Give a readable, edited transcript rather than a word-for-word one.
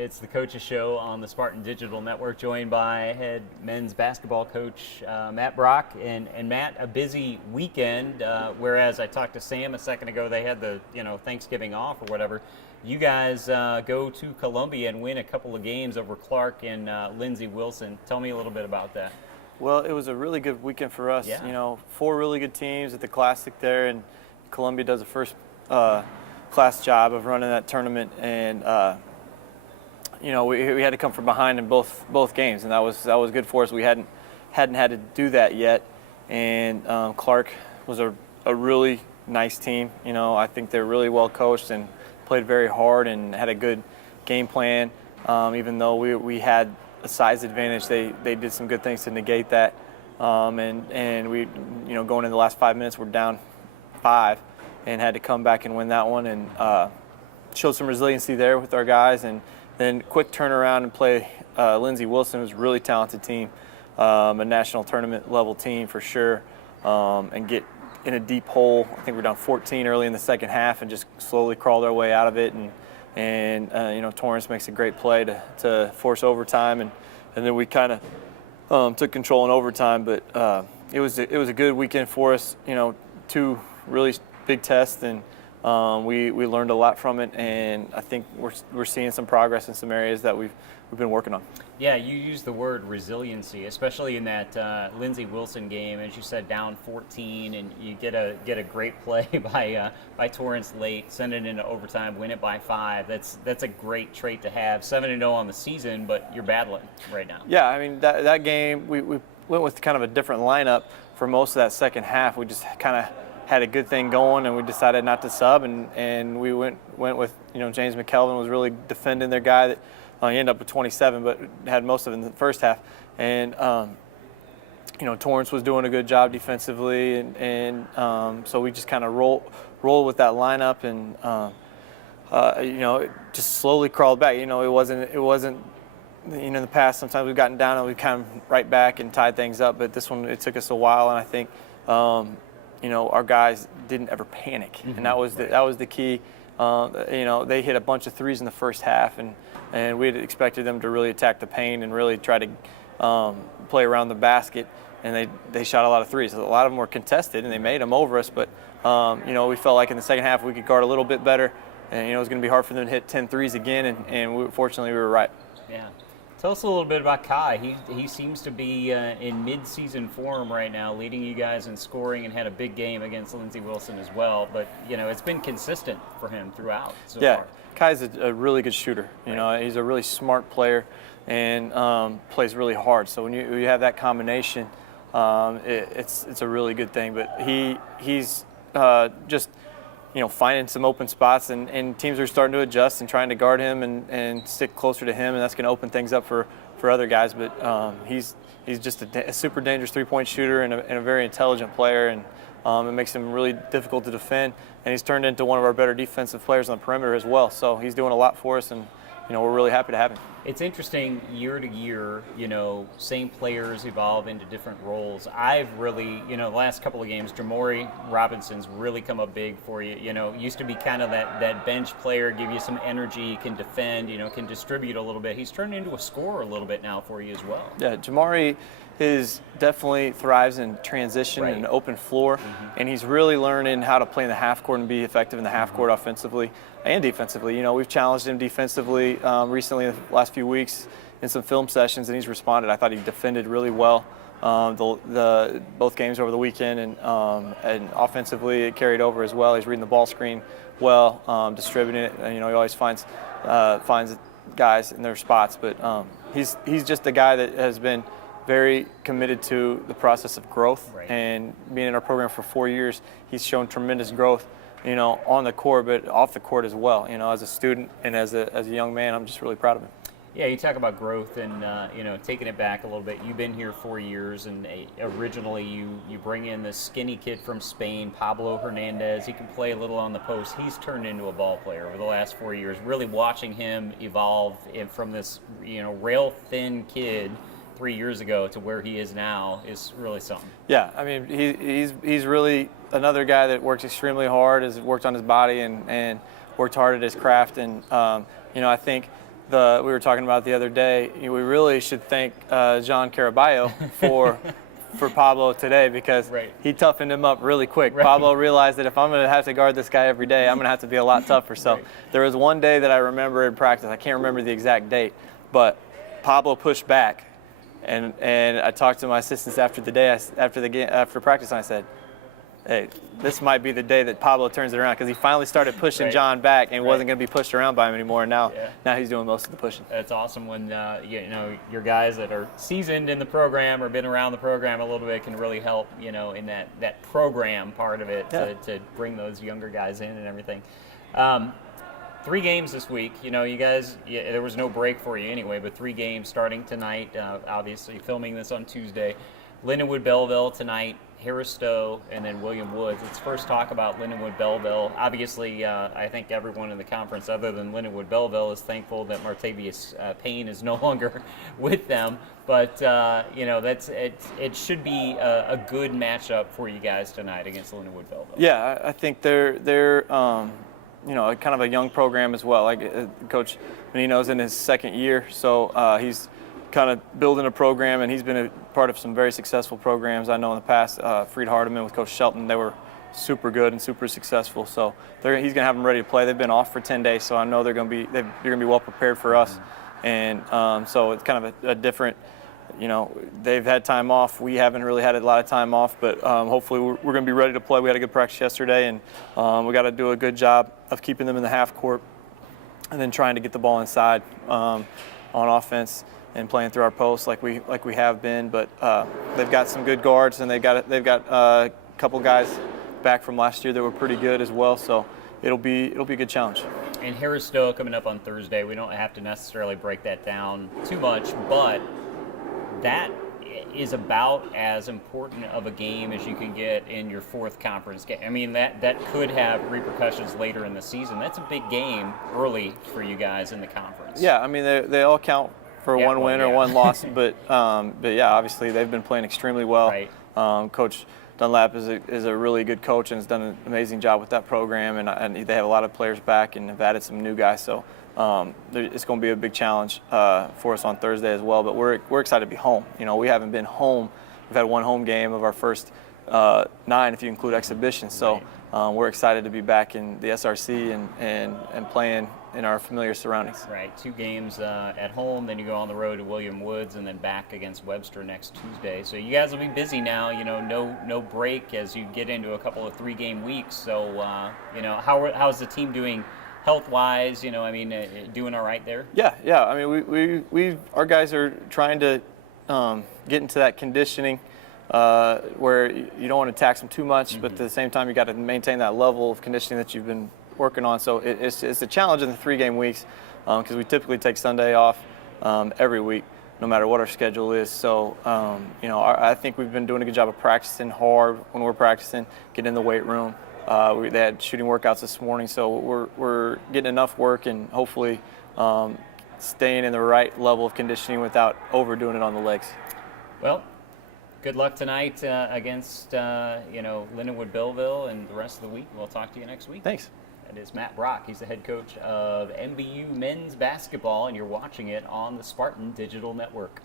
It's the Coaches Show on the Spartan Digital Network, joined by head men's basketball coach Matt Brock. And Matt, a busy weekend, whereas I talked to Sam a second ago, they had the Thanksgiving off or whatever. You guys go to Columbia and win a couple of games over Clark and Lindsey Wilson. Tell me a little bit about that. Well, it was a really good weekend for us. Yeah. 4 really good teams at the Classic there, and Columbia does a first class job of running that tournament. And we had to come from behind in both games, and that was good for us. We hadn't had to do that yet, and Clark was a really nice team. I think they're really well coached and played very hard and had a good game plan. Even though we had a size advantage, they did some good things to negate that. And we, going in the last 5 minutes, we're down 5 and had to come back and win that one, and showed some resiliency there with our guys. And then quick turnaround and play Lindsey Wilson, who's a really talented team, a national tournament level team for sure, and get in a deep hole. I think we're down 14 early in the second half and just slowly crawled our way out of it. And Torrance makes a great play to force overtime, and then we kind of took control in overtime. But it was a good weekend for us. 2 really big tests, and we learned a lot from it. And I think we're seeing some progress in some areas that we've been working on. Yeah, you used the word resiliency, especially in that Lindsey Wilson game, as you said, down 14, and you get a great play by Torrance late, send it into overtime, win it by 5. That's a great trait to have. 7-0 on the season, but you're battling right now. Yeah, I mean that game we went with kind of a different lineup for most of that second half. We just kind of had a good thing going, and we decided not to sub, and we went with James McKelvin was really defending their guy that. He ended up with 27, but had most of it in the first half. And, Torrance was doing a good job defensively. And so we just kind of roll with that lineup and, it just slowly crawled back. It wasn't in the past, sometimes we've gotten down and we kind of right back and tied things up. But this one, it took us a while. And I think, our guys didn't ever panic. Mm-hmm. And that was the key. They hit a bunch of threes in the first half, and we had expected them to really attack the paint and really try to play around the basket, and they shot a lot of threes. A lot of them were contested, and they made them over us, but we felt like in the second half we could guard a little bit better, and it was going to be hard for them to hit 10 threes again, and fortunately we were right. Yeah. Tell us a little bit about Kai. He seems to be in mid-season form right now, leading you guys in scoring, and had a big game against Lindsey Wilson as well. But, it's been consistent for him throughout so far. Kai's a really good shooter. He's a really smart player and plays really hard. So when you have that combination, it's a really good thing. But he's just finding some open spots, and teams are starting to adjust and trying to guard him and stick closer to him, and that's going to open things up for other guys. But he's just a super dangerous three-point shooter and a very intelligent player, and it makes him really difficult to defend. And he's turned into one of our better defensive players on the perimeter as well. So he's doing a lot for us, and we're really happy to have him. It's interesting, year to year, same players evolve into different roles. I've really, the last couple of games, Temari Robinson's really come up big for you. Used to be kind of that bench player, give you some energy, can defend, can distribute a little bit. He's turned into a scorer a little bit now for you as well. Yeah, Temari definitely thrives in transition and open floor, and he's really learning how to play in the half court and be effective in the half court offensively and defensively. We've challenged him defensively recently in the last few weeks in some film sessions, and he's responded. I thought he defended really well both games over the weekend, and offensively it carried over as well. He's reading the ball screen well, distributing it. And, he always finds guys in their spots, but he's just a guy that has been very committed to the process of growth, and being in our program for 4 years, he's shown tremendous growth, on the court, but off the court as well. As a student and as a young man, I'm just really proud of him. Yeah, you talk about growth and, taking it back a little bit. You've been here 4 years, and originally you bring in this skinny kid from Spain, Pablo Fernandez. He can play a little on the post. He's turned into a ball player over the last 4 years. Really watching him evolve from this, rail-thin kid 3 years ago to where he is now is really something. Yeah, I mean, he's really another guy that works extremely hard, has worked on his body and worked hard at his craft. And, I think we were talking about the other day, we really should thank John Caraballo for Pablo today, because he toughened him up really quick. Pablo realized that if I'm going to have to guard this guy every day, I'm going to have to be a lot tougher. So there was one day that I remember in practice, I can't remember the exact date, but Pablo pushed back, and I talked to my assistants after the day, after practice, and I said, hey, this might be the day that Pablo turns it around, because he finally started pushing John back and wasn't going to be pushed around by him anymore. And now he's doing most of the pushing. That's awesome when your guys that are seasoned in the program or been around the program a little bit can really help, in that program part of it to bring those younger guys in and everything. 3 games this week. You guys, there was no break for you anyway, but 3 games starting tonight. Obviously, filming this on Tuesday. Lindenwood Belleville tonight, Harris Stowe, and then William Woods. Let's first talk about Lindenwood Belleville. Obviously, I think everyone in the conference, other than Lindenwood Belleville, is thankful that Martavius Payne is no longer with them. But it should be a good matchup for you guys tonight against Lindenwood Belleville. Yeah, I think they're kind of a young program as well. Like Coach Menino's in his 2nd year, so he's kind of building a program, and he's been a part of some very successful programs. I know in the past, Freed Hardeman with Coach Shelton, they were super good and super successful. So he's going to have them ready to play. They've been off for 10 days, so I know they're going to be well prepared for us. And so it's kind of a different. They've had time off. We haven't really had a lot of time off, but hopefully we're going to be ready to play. We had a good practice yesterday, and we got to do a good job of keeping them in the half court, and then trying to get the ball inside on offense and playing through our posts like we have been. But they've got some good guards, and they've got a couple guys back from last year that were pretty good as well. So it'll be a good challenge. And Harris Stowe coming up on Thursday. We don't have to necessarily break that down too much, but that is about as important of a game as you can get in your 4th conference game. I mean, that could have repercussions later in the season. That's a big game early for you guys in the conference. Yeah, I mean, they all count for one win or one loss, but yeah, obviously they've been playing extremely well. Right. Coach Dunlap is a really good coach and has done an amazing job with that program, and they have a lot of players back and have added some new guys. So it's going to be a big challenge for us on Thursday as well. But we're excited to be home. We haven't been home. We've had 1 home game of our first 9, if you include exhibitions. So we're excited to be back in the SRC and playing in our familiar surroundings. Right, 2 games at home, then you go on the road to William Woods, and then back against Webster next Tuesday. So you guys will be busy now. No break as you get into a couple of 3-game weeks. So how's the team doing health-wise? Doing all right there? Yeah. I mean, we our guys are trying to get into that conditioning where you don't want to tax them too much, but at the same time you got to maintain that level of conditioning that you've been working on. So it's a challenge in the 3-game weeks because we typically take Sunday off every week, no matter what our schedule is. So I think we've been doing a good job of practicing hard when we're practicing, getting in the weight room. They had shooting workouts this morning, so we're getting enough work and hopefully staying in the right level of conditioning without overdoing it on the legs. Well, good luck tonight against Lindenwood Belleville and the rest of the week. We'll talk to you next week. Thanks. That is Matt Brock. He's the head coach of MBU men's basketball, and you're watching it on the Spartan Digital Network.